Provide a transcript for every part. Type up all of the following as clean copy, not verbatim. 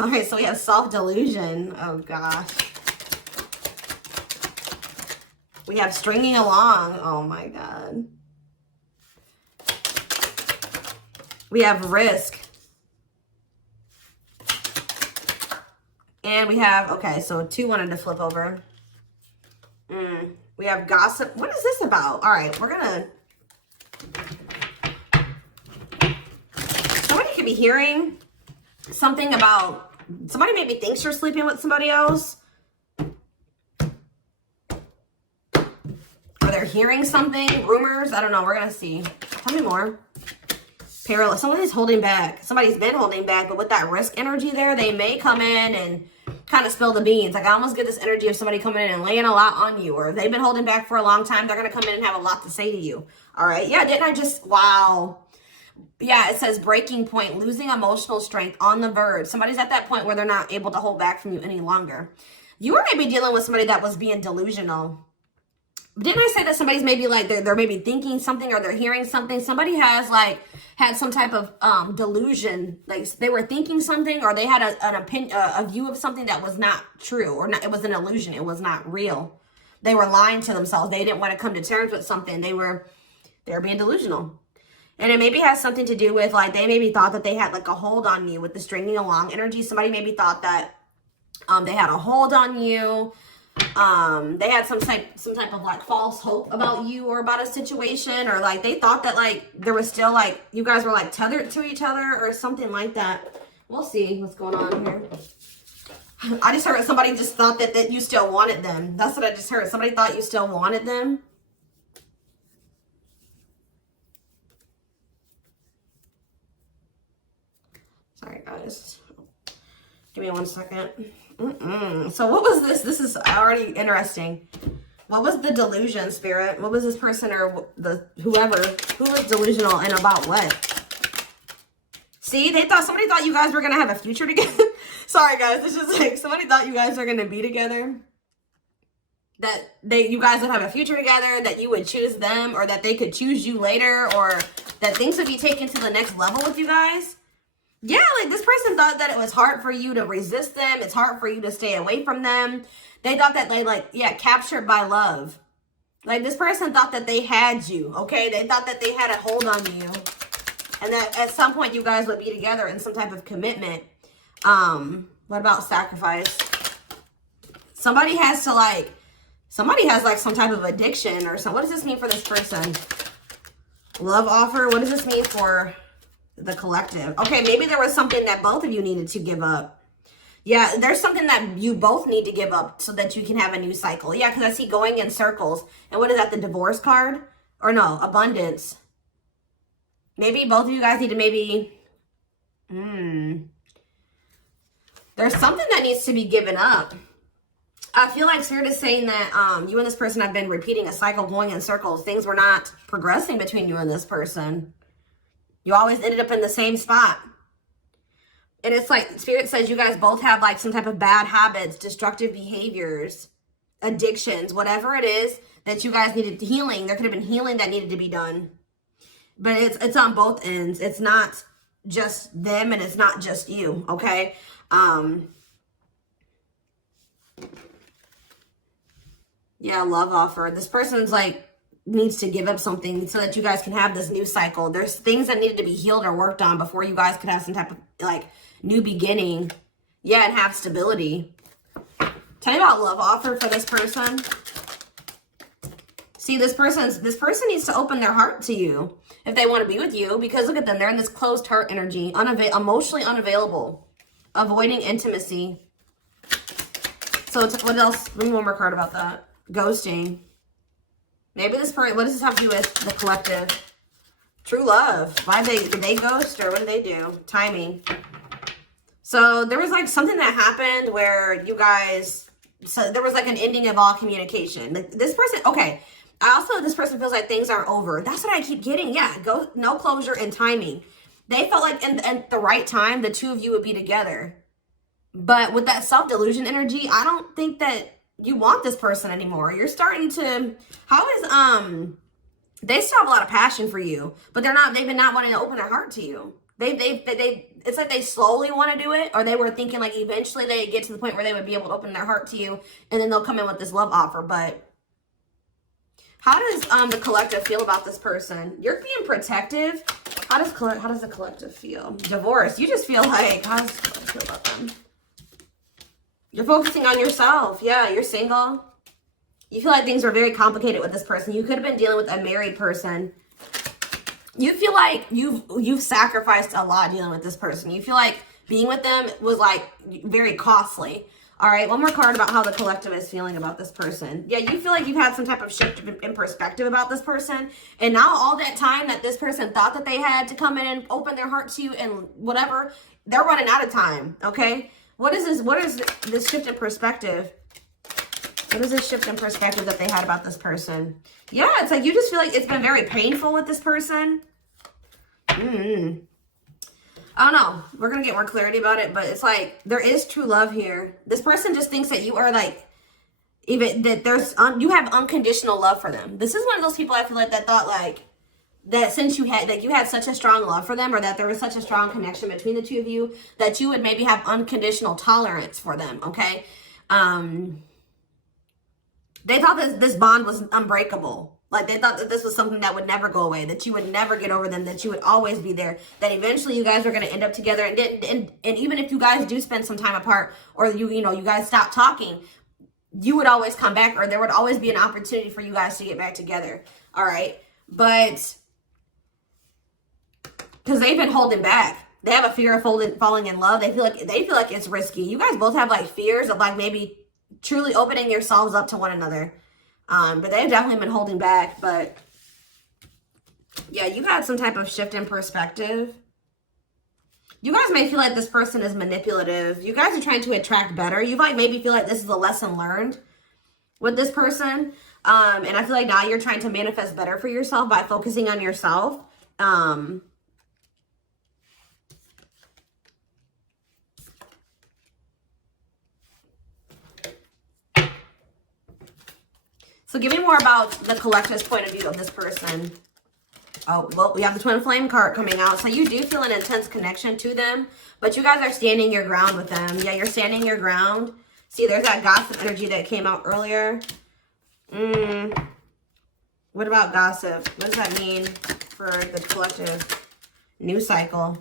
All right, so we have self-delusion. Oh, gosh. We have stringing along. Oh, my God. We have risk. And we have, okay, so 2 wanted to flip over. We have gossip. What is this about? All right, we're going to... Somebody could be hearing something about... Somebody maybe thinks you're sleeping with somebody else. Or they're hearing something. Rumors. I don't know. We're going to see. Tell me more. Parallel. Somebody's holding back. Somebody's been holding back. But with that risk energy there, they may come in and kind of spill the beans. Like, I almost get this energy of somebody coming in and laying a lot on you. Or if they've been holding back for a long time, they're going to come in and have a lot to say to you. All right. Yeah, didn't I just... Wow. Yeah, it says breaking point, losing emotional strength, on the verge. Somebody's at that point where they're not able to hold back from you any longer. You are maybe dealing with somebody that was being delusional. Didn't I say that somebody's maybe like, they're maybe thinking something or they're hearing something? Somebody has like had some type of delusion. Like they were thinking something or they had an opinion, a view of something that was not true or not, it was an illusion. It was not real. They were lying to themselves. They didn't want to come to terms with something. They were being delusional. And it maybe has something to do with like, they maybe thought that they had like a hold on you with the stringing along energy. Somebody maybe thought that they had a hold on you. They had some type of like false hope about you or about a situation, or like they thought that like there was still like you guys were like tethered to each other or something like that. We'll see what's going on here. I just heard somebody just thought that you still wanted them. That's what I just heard. Somebody thought you still wanted them. Sorry, guys. Give me 1 second. So what was this? This is already interesting. What was the delusion, Spirit? What was this person or whoever who was delusional and about what? See, somebody thought you guys were gonna have a future together. Sorry, guys. It's just like somebody thought you guys were gonna be together. That you guys would have a future together. That you would choose them, or that they could choose you later, or that things would be taken to the next level with you guys. Yeah, like this person thought that it was hard for you to resist them. It's hard for you to stay away from them. They thought that they captured by love. Like this person thought that they had you, okay? They thought that they had a hold on you. And that at some point you guys would be together in some type of commitment. What about sacrifice? Somebody has like some type of addiction or something. What does this mean for this person? Love offer. What does this mean for the collective? Okay, maybe there was something that both of you needed to give up. Yeah, there's something that you both need to give up so that you can have a new cycle. Yeah, because I see going in circles. And what is that, the divorce card? Or no, abundance. Maybe both of you guys need to maybe... There's something that needs to be given up. I feel like Spirit is saying that you and this person have been repeating a cycle, going in circles. Things were not progressing between you and this person. You always ended up in the same spot. And it's like Spirit says you guys both have like some type of bad habits, destructive behaviors, addictions, whatever it is that you guys needed healing. There could have been healing that needed to be done. But it's on both ends. It's not just them and it's not just you, okay? Yeah, love offer. This person's like needs to give up something so that you guys can have this new cycle. There's things that needed to be healed or worked on before you guys could have some type of like new beginning. Yeah, and have stability. Tell me about love offer for this person. See, this person needs to open their heart to you if they want to be with you, because look at them. They're in this closed heart energy, emotionally unavailable, avoiding intimacy. So what else? Give me one more card about that. Ghosting. Maybe this person, what does this have to do with the collective? True love. Did they ghost or what did they do? Timing. So there was like something that happened where you guys, so there was like an ending of all communication. Like this person, okay. This person feels like things aren't over. That's what I keep getting. Yeah, no closure and timing. They felt like at the right time, the two of you would be together. But with that self-delusion energy, I don't think that you want this person anymore. You're starting to, they still have a lot of passion for you, but they've been not wanting to open their heart to you. They've it's like they slowly want to do it, or they were thinking like eventually they get to the point where they would be able to open their heart to you, and then they'll come in with this love offer. But how does the collective feel about this person? You're being protective. How does the collective feel? Divorce. You just feel like, how does the collective feel about them? You're focusing on yourself. Yeah, you're single. You feel like things are very complicated with this person. You could have been dealing with a married person. You feel like you've sacrificed a lot dealing with this person. You feel like being with them was like very costly. All right, one more card about how the collective is feeling about this person. Yeah, you feel like you've had some type of shift in perspective about this person. And now all that time that this person thought that they had to come in and open their heart to you and whatever, they're running out of time, okay? What is this? What is this shift in perspective? What is this shift in perspective that they had about this person? Yeah, it's like you just feel like it's been very painful with this person. I don't know. We're going to get more clarity about it, but it's like there is true love here. This person just thinks that you are like, even that you have unconditional love for them. This is one of those people I feel like that thought like, that since you had such a strong love for them, or that there was such a strong connection between the two of you, that you would maybe have unconditional tolerance for them, okay? They thought that this bond was unbreakable. Like, they thought that this was something that would never go away, that you would never get over them, that you would always be there, that eventually you guys are going to end up together. And even if you guys do spend some time apart, or you guys stop talking, you would always come back, or there would always be an opportunity for you guys to get back together. All right. But because they've been holding back. They have a fear of falling in love. They feel like it's risky. You guys both have like fears of like maybe truly opening yourselves up to one another. But they've definitely been holding back. But yeah, you've had some type of shift in perspective. You guys may feel like this person is manipulative. You guys are trying to attract better. You might maybe feel like this is a lesson learned with this person. And I feel like now you're trying to manifest better for yourself by focusing on yourself. So give me more about the collective's point of view of this person. Oh, well, we have the Twin Flame card coming out. So you do feel an intense connection to them, but you guys are standing your ground with them. Yeah, you're standing your ground. See, there's that gossip energy that came out earlier. What about gossip? What does that mean for the collective? News cycle.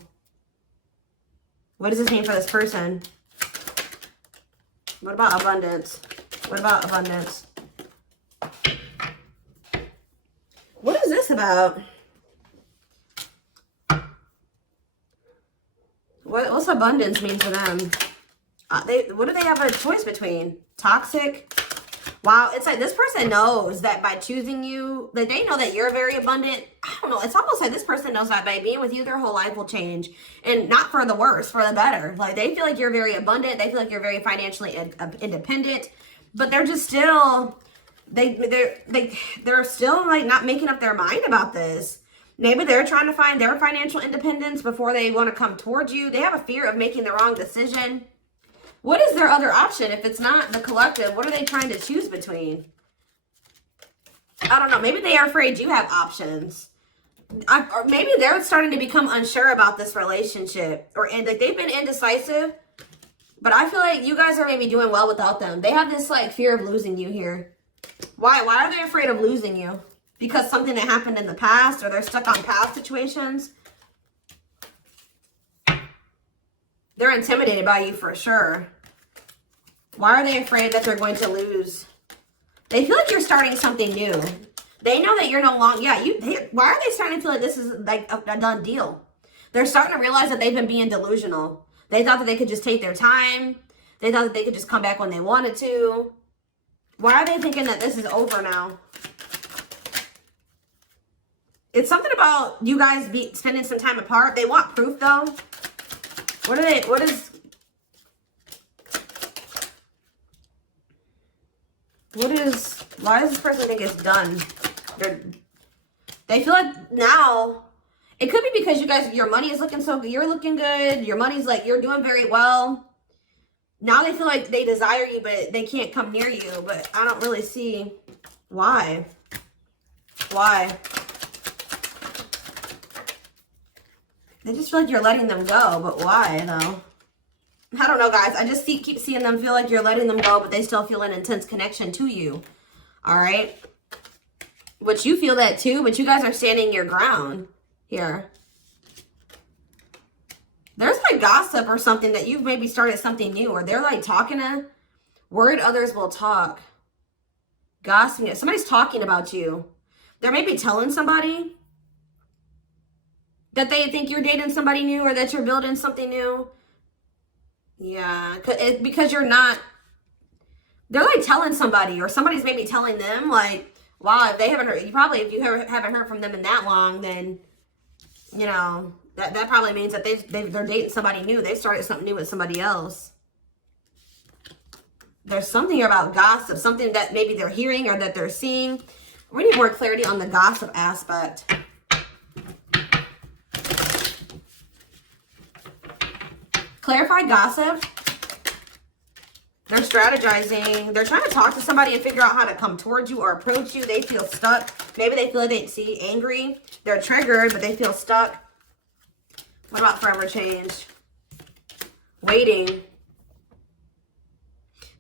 What does this mean for this person? What about abundance? What about abundance? What is this about? What's abundance mean for them? What do they have a choice between? Toxic? Wow, it's like this person knows that by choosing you, that they know that you're very abundant. I don't know. It's almost like this person knows that by being with you, their whole life will change. And not for the worse, for the better. Like, they feel like you're very abundant. They feel like you're very financially independent. But they're just still, they're still like not making up their mind about this. Maybe they're trying to find their financial independence before they want to come towards you. They have a fear of making the wrong decision. What is their other option if it's not the collective? What are they trying to choose between? I don't know. Maybe they are afraid you have options. Or maybe they're starting to become unsure about this relationship. And like they've been indecisive. But I feel like you guys are maybe doing well without them. They have this like fear of losing you here. Why? Why are they afraid of losing you? Because something that happened in the past, or they're stuck on past situations? They're intimidated by you for sure. Why are they afraid that they're going to lose? They feel like you're starting something new. They know that you're no longer, why are they starting to feel like this is like a done deal? They're starting to realize that they've been being delusional. They thought that they could just take their time. They thought that they could just come back when they wanted to. Why are they thinking that this is over now? It's something about you guys spending some time apart. They want proof though. Why does this person think it's done? They feel like now, it could be because you guys, your money is looking so good. You're looking good. Your money's like, you're doing very well. Now they feel like they desire you, but they can't come near you. But I don't really see why. Why? They just feel like you're letting them go, but why though? I don't know, guys. I just keep seeing them feel like you're letting them go, but they still feel an intense connection to you. All right? But you feel that too, but you guys are standing your ground here. There's like gossip or something that you've maybe started something new, or they're like talking to, word others will talk. Gossiping. Somebody's talking about you. They're maybe telling somebody that they think you're dating somebody new or that you're building something new. Yeah, because you're not, they're like telling somebody, or somebody's maybe telling them like, wow, if they haven't heard, if you haven't heard from them in that long, then, you know, that probably means that they're dating somebody new. They started something new with somebody else. There's something here about gossip, something that maybe they're hearing or that they're seeing. We need more clarity on the gossip aspect. Clarify gossip. They're strategizing. They're trying to talk to somebody and figure out how to come towards you or approach you. They feel stuck. Maybe they feel like they see angry. They're triggered, but they feel stuck. What about forever change? Waiting.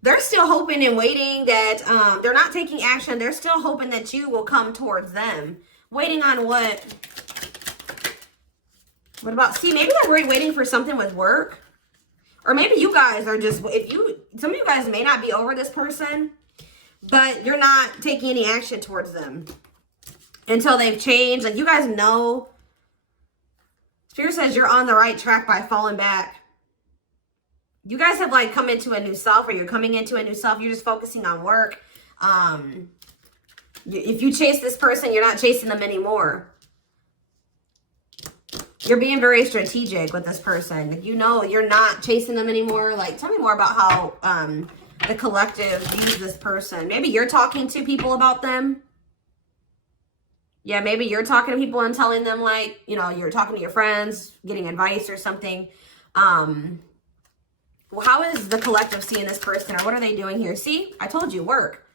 They're still hoping and waiting that they're not taking action. They're still hoping that you will come towards them. Waiting on what? What about, see, maybe they're waiting for something with work. Or maybe you guys are just, some of you guys may not be over this person, but you're not taking any action towards them until they've changed. Like, you guys know, Spirit says you're on the right track by falling back. You guys have like come into a new self, or you're coming into a new self. You're just focusing on work. If you chase this person, you're not chasing them anymore. You're being very strategic with this person. You know, you're not chasing them anymore. Like, tell me more about how the collective views this person. Maybe you're talking to people about them. Yeah, maybe you're talking to people and telling them, like, you know, you're talking to your friends, getting advice or something. Well, how is the collective seeing this person, or what are they doing here? See, I told you, work.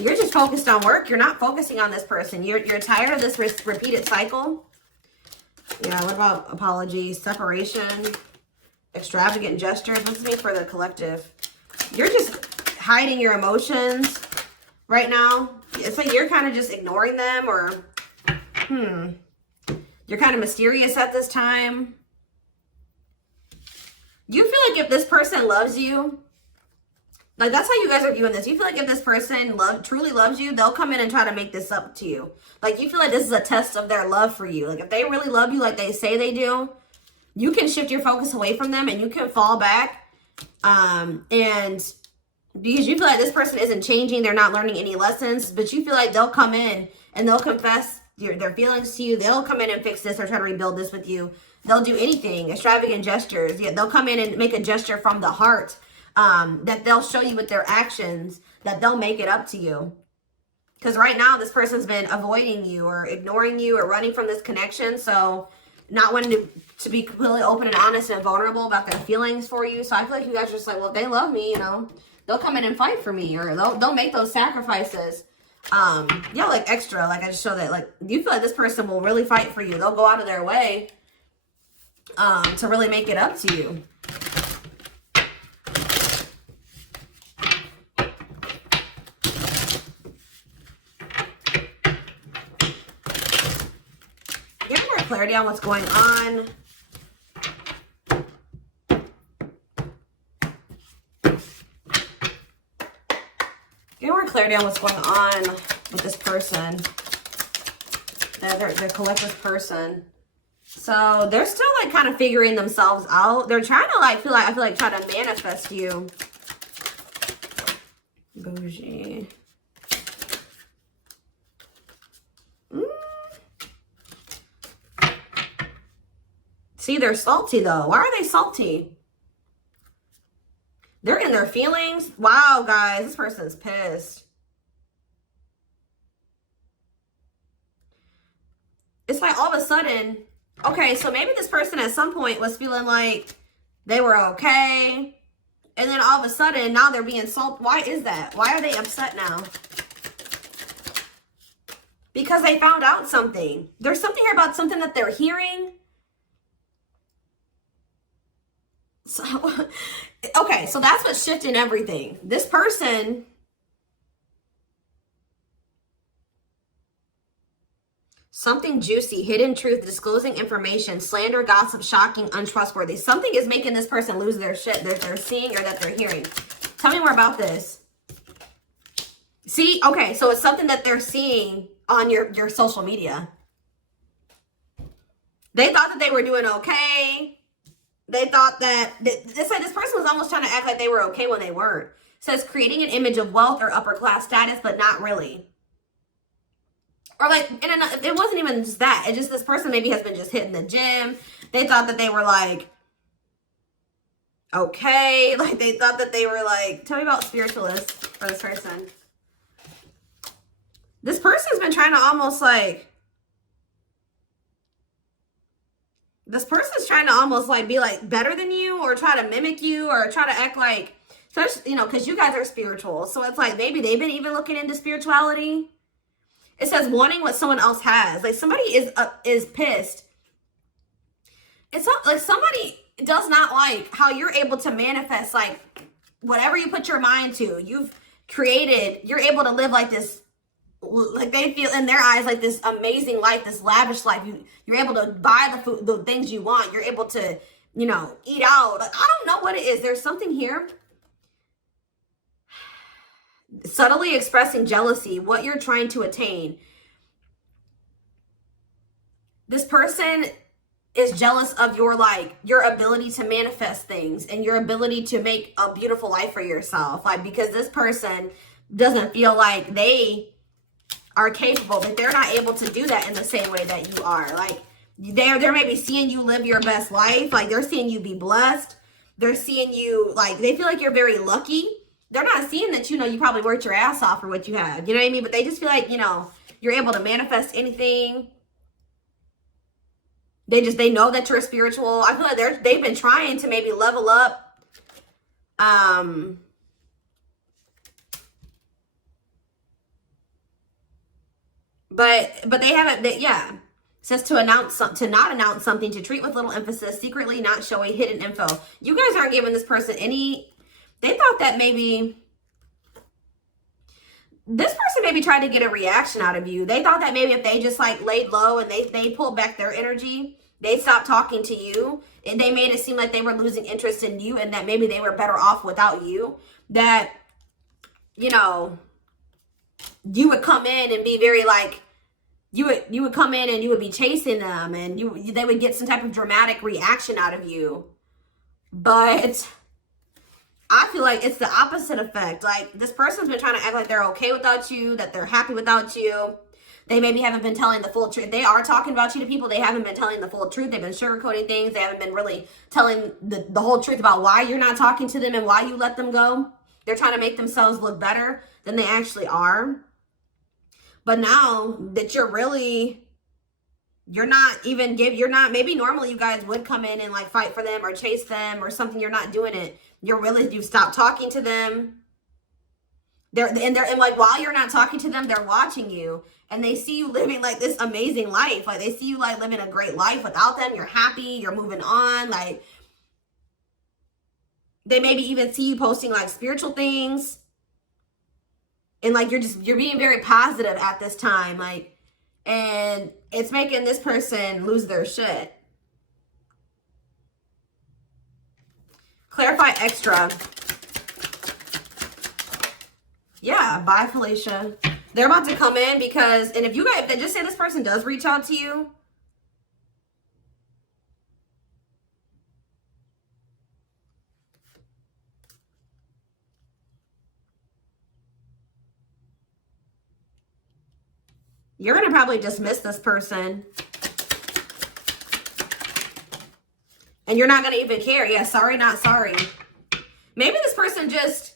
You're just focused on work. You're not focusing on this person. You're tired of this repeated cycle. Yeah, what about apologies, separation, extravagant gestures? What's this mean for the collective? You're just hiding your emotions right now. It's like you're kind of just ignoring them, or you're kind of mysterious at this time. You feel like if this person loves you, like, that's how you guys are viewing this. You feel like if this person truly loves you, they'll come in and try to make this up to you. Like, you feel like this is a test of their love for you. Like, if they really love you like they say they do, you can shift your focus away from them and you can fall back. And because you feel like this person isn't changing, they're not learning any lessons, but you feel like they'll come in and they'll confess their feelings to you. They'll come in and fix this or try to rebuild this with you. They'll do anything, extravagant gestures. Yeah, they'll come in and make a gesture from the heart. That they'll show you with their actions, that they'll make it up to you. Because right now, this person's been avoiding you or ignoring you or running from this connection. So not wanting to be completely open and honest and vulnerable about their feelings for you. So I feel like you guys are just like, well, if they love me, you know, they'll come in and fight for me, or they'll make those sacrifices. Yeah, like extra. Like, I just show that, like, you feel like this person will really fight for you. They'll go out of their way to really make it up to you. Give more clarity on what's going on. Give more clarity on what's going on with this person. Their collective person. So they're still like kind of figuring themselves out. They're trying to like I feel like try to manifest you. Bougie. See, they're salty though. Why are they salty? They're in their feelings. Wow, guys, this person's pissed. It's like all of a sudden, okay, so maybe this person at some point was feeling like they were okay. And then all of a sudden, now they're being salty. Why is that? Why are they upset now? Because they found out something. There's something here about something that they're hearing. So, okay, so that's what's shifting everything. This person, something juicy, hidden truth, disclosing information, slander, gossip, shocking, untrustworthy. Something is making this person lose their shit that they're seeing or that they're hearing. Tell me more about this. See, okay, so it's something that they're seeing on your social media. They thought that they were doing okay. They thought that, this person was almost trying to act like they were okay when they weren't. It says creating an image of wealth or upper class status, but not really. Or like, it wasn't even just that. It just, this person maybe has been just hitting the gym. They thought that they were like, okay. Like they thought that they were like, tell me about spiritualists for this person. This person's been trying to almost like, this person's trying to almost like be like better than you or try to mimic you or try to act like, you know, because you guys are spiritual. So it's like maybe they've been even looking into spirituality. It says wanting what someone else has. Like somebody is pissed. It's not like somebody does not like how you're able to manifest like whatever you put your mind to. You've created, you're able to live like this, like they feel in their eyes like this amazing life, this lavish life. You're able to buy the food, the things you want. You're able to, you know, eat out. Like, I don't know what it is. There's something here. Subtly expressing jealousy, what you're trying to attain. This person is jealous of your your ability to manifest things and your ability to make a beautiful life for yourself. Like because this person doesn't feel like they are capable, but they're not able to do that in the same way that you are. Like they're maybe seeing you live your best life. Like they're seeing you be blessed. They're seeing you like, they feel like you're very lucky. They're not seeing that, you know, you probably worked your ass off for what you have. You know what I mean? But they just feel like, you know, you're able to manifest anything. They know that you're spiritual. I feel like they've been trying to maybe level up. But they haven't, yeah. It says to not announce something, to treat with little emphasis, secretly not showing hidden info. You guys aren't giving this person any, they thought that maybe, this person maybe tried to get a reaction out of you. They thought that maybe if they just like laid low and they pulled back their energy, they stopped talking to you and they made it seem like they were losing interest in you and that maybe they were better off without you. That, you know, you would come in and be very like, you would come in and you would be chasing them and they would get some type of dramatic reaction out of you. But I feel like it's the opposite effect. Like this person's been trying to act like they're okay without you, that they're happy without you. They maybe haven't been telling the full truth. They are talking about you to people. They haven't been telling the full truth. They've been sugarcoating things. They haven't been really telling the whole truth about why you're not talking to them and why you let them go. They're trying to make themselves look better than they actually are. But now that you're not, maybe normally you guys would come in and like fight for them or chase them or something. You're not doing it. You've stopped talking to them. And like while you're not talking to them, they're watching you and they see you living like this amazing life. Like they see you like living a great life without them. You're happy, you're moving on. Like they maybe even see you posting like spiritual things. And like you're being very positive at this time. Like, and it's making this person lose their shit. Clarify extra. Yeah, bye, Felicia. They're about to come in because, and if you guys, just say this person does reach out to you. You're going to probably dismiss this person. And you're not going to even care. Yeah, sorry, not sorry. Maybe this person just,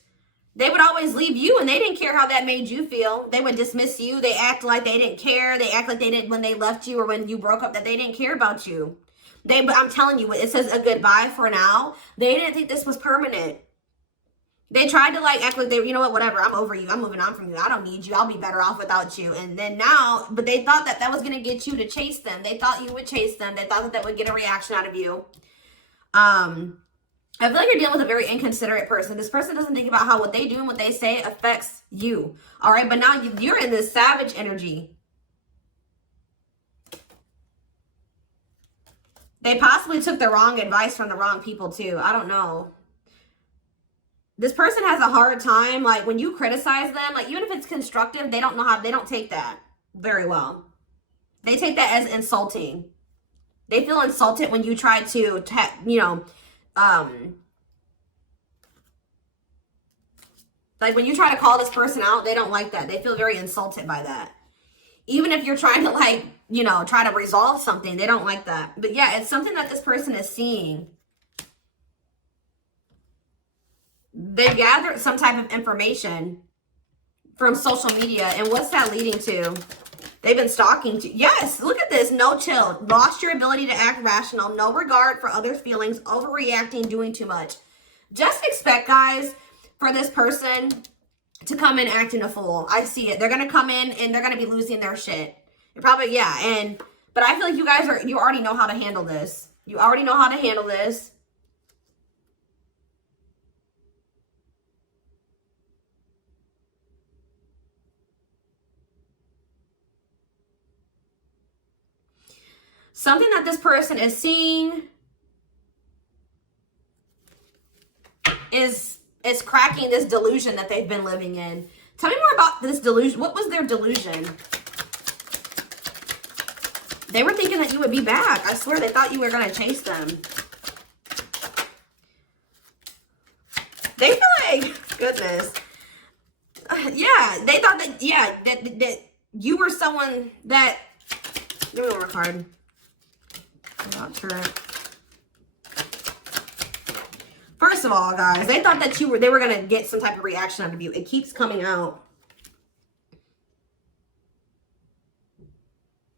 they would always leave you and they didn't care how that made you feel. They would dismiss you. They act like they didn't care. They act like they didn't when they left you or when you broke up, that they didn't care about you. But I'm telling you, it says a goodbye for now. They didn't think this was permanent. They tried to like act like they, you know what, whatever, I'm over you. I'm moving on from you. I don't need you. I'll be better off without you. And then now, but they thought that was going to get you to chase them. They thought you would chase them. They thought that would get a reaction out of you. I feel like you're dealing with a very inconsiderate person. This person doesn't think about how what they do and what they say affects you. All right, but now you're in this savage energy. They possibly took the wrong advice from the wrong people too. I don't know. This person has a hard time, like when you criticize them, like even if it's constructive, they don't know how, they don't take that very well. They take that as insulting. They feel insulted when you try to, you know, like when you try to call this person out, they don't like that. They feel very insulted by that. Even if you're trying to, like, you know, try to resolve something, they don't like that. But yeah, it's something that this person is seeing. They've gathered some type of information from social media. And what's that leading to? They've been stalking to. Yes, look at this. No chill. Lost your ability to act rational. No regard for others' feelings. Overreacting. Doing too much. Just expect, guys, for this person to come in acting a fool. I see it. They're going to come in and they're going to be losing their shit. You're probably, yeah. But I feel like you guys you already know how to handle this. You already know how to handle this. Something that this person is seeing is cracking this delusion that they've been living in. Tell me more about this delusion. What was their delusion? They were thinking that you would be back. I swear they thought you were going to chase them. They feel like, goodness. Yeah, they thought that, yeah, that you were someone that, give me one more card. Not sure. First of all, guys, they thought that they were going to get some type of reaction out of you. It keeps coming out.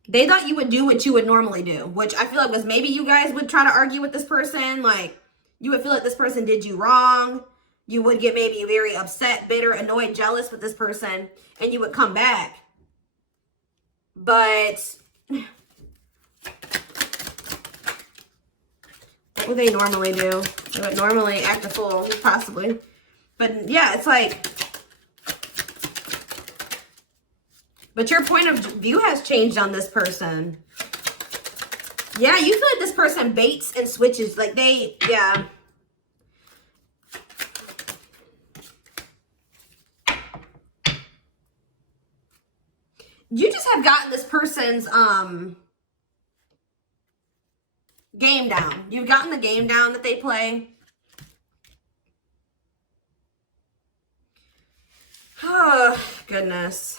They thought you would do what you would normally do, which I feel like was maybe you guys would try to argue with this person. Like, you would feel like this person did you wrong. You would get maybe very upset, bitter, annoyed, jealous with this person, and you would come back. But what would they normally do? They would normally act a fool, possibly. But yeah, it's like, but your point of view has changed on this person. Yeah, you feel like this person baits and switches. Like yeah. You just have gotten this person's game down. You've gotten the game down that they play. Oh, goodness.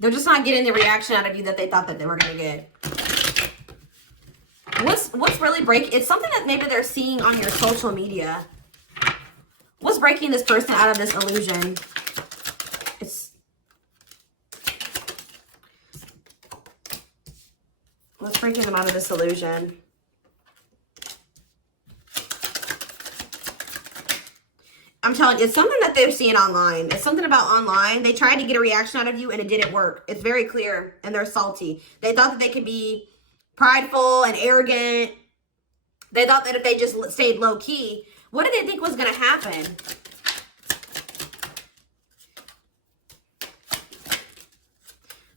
They're just not getting the reaction out of you that they thought that they were going to get. What's really breaking? It's something that maybe they're seeing on your social media. What's breaking this person out of this illusion? What's breaking them out of this illusion? I'm telling you, it's something that they've seen online. It's something about online. They tried to get a reaction out of you and it didn't work. It's very clear and they're salty. They thought that they could be prideful and arrogant. They thought that if they just stayed low key, what did they think was going to happen?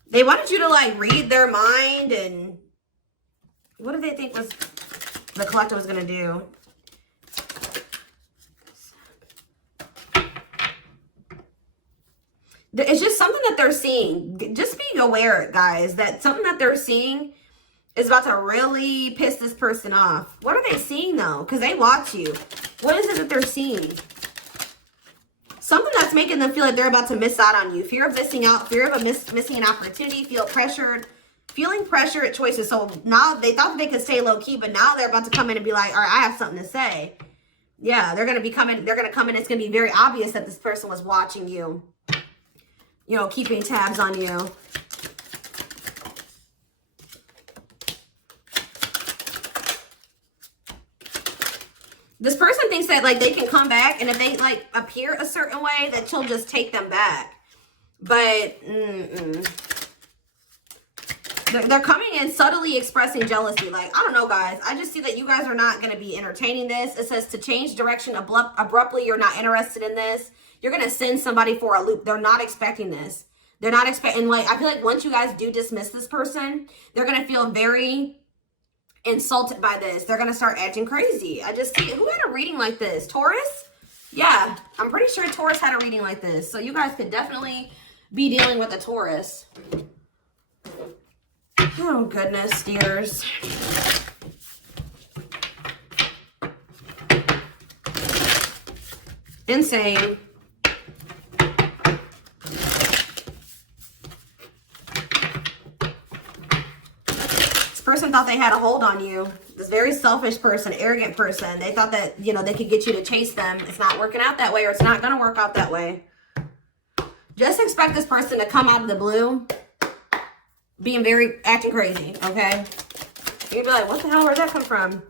They wanted you to like read their mind, and what did they think was the collector was going to do? It's just something that they're seeing. Just being aware, guys, that something that they're seeing is about to really piss this person off. What are they seeing, though? Because they watch you. What is it that they're seeing? Something that's making them feel like they're about to miss out on you. Fear of missing out. Fear of missing an opportunity. Feeling pressure at choices. So now they thought that they could stay low key, but now they're about to come in and be like, all right, I have something to say. Yeah, they're going to be coming. They're going to come in. It's going to be very obvious that this person was watching you. You know, keeping tabs on you. This person thinks that, like, they can come back, and if they, like, appear a certain way, that she'll just take them back. But, They're coming in subtly expressing jealousy. Like, I don't know, guys. I just see that you guys are not going to be entertaining this. It says to change direction abruptly. You're not interested in this. You're going to send somebody for a loop. They're not expecting this. They're not expecting, like, I feel like once you guys do dismiss this person, they're going to feel very insulted by this. They're going to start acting crazy. I just see, who had a reading like this? Taurus? Yeah, I'm pretty sure Taurus had a reading like this. So you guys could definitely be dealing with a Taurus. Oh, goodness, dears. Insane. This person thought they had a hold on you. This very selfish person, arrogant person. They thought that, you know, they could get you to chase them. It's not working out that way, or it's not going to work out that way. Just expect this person to come out of the blue being acting crazy, okay? You'd be like, what the hell, where'd that come from?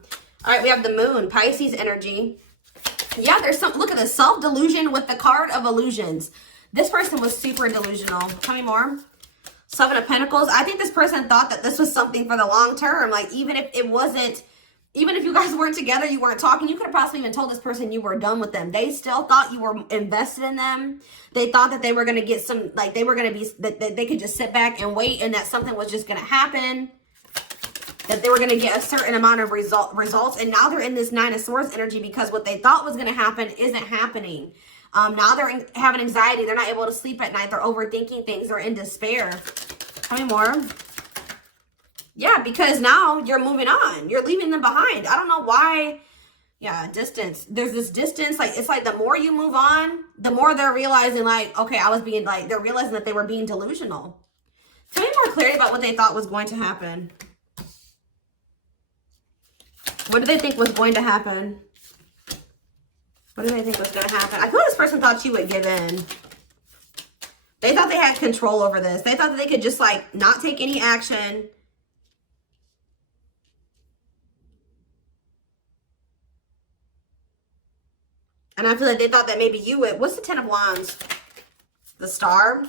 All right, we have the moon, Pisces energy. Yeah, there's some, look at this, self-delusion with the card of illusions. This person was super delusional. Tell me more. Seven of Pentacles. I think this person thought that this was something for the long term. Like, even if it wasn't, even if you guys weren't together, you weren't talking, you could have possibly even told this person you were done with them. They still thought you were invested in them. They thought that they were going to get some, like, they were going to be, that they could just sit back and wait, and that something was just going to happen. That they were going to get a certain amount of results. And now they're in this Nine of Swords energy because what they thought was going to happen isn't happening. Now they're having anxiety. They're not able to sleep at night. They're overthinking things. They're in despair. Tell me more. Yeah, because now you're moving on. You're leaving them behind. I don't know why. Yeah, distance. There's this distance. Like, it's like the more you move on, the more they're realizing, like, okay, I was being, like, they're realizing that they were being delusional. Tell me more clarity about what they thought was going to happen. What do they think was going to happen? What do they think was going to happen? I feel like this person thought you would give in. They thought they had control over this. They thought that they could just, like, not take any action. And I feel like they thought that maybe you would. What's the Ten of Wands? The Star?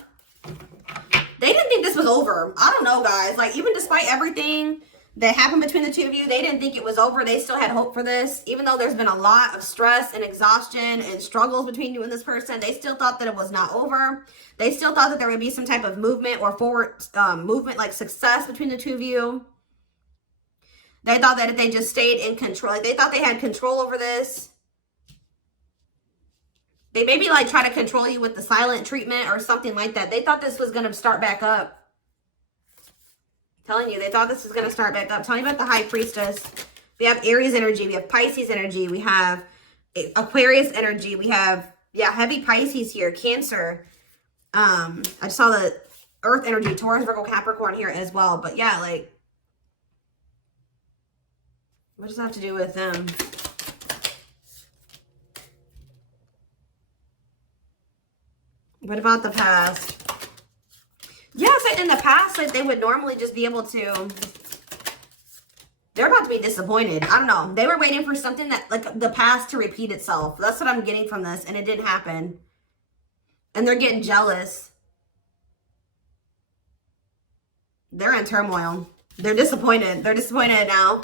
They didn't think this was over. I don't know, guys. Like, even despite everything that happened between the two of you, they didn't think it was over. They still had hope for this. Even though there's been a lot of stress and exhaustion and struggles between you and this person, they still thought that it was not over. They still thought that there would be some type of movement or forward movement, like success between the two of you. They thought that if they just stayed in control, like they thought they had control over this. They maybe like try to control you with the silent treatment or something like that. They thought this was going to start back up. Telling you, they thought this was going to start back up. Tell me about the High Priestess. We have Aries energy. We have Pisces energy. We have Aquarius energy. We have, yeah, heavy Pisces here. Cancer. I just saw the Earth energy. Taurus, Virgo, Capricorn here as well. But yeah, like, what does that have to do with them? What about the past? Yes, in the past, like, they would normally just be able to, they're about to be disappointed. I don't know. They were waiting for something that, like, the past to repeat itself. That's what I'm getting from this, and it didn't happen. And they're getting jealous. They're in turmoil. They're disappointed. They're disappointed now.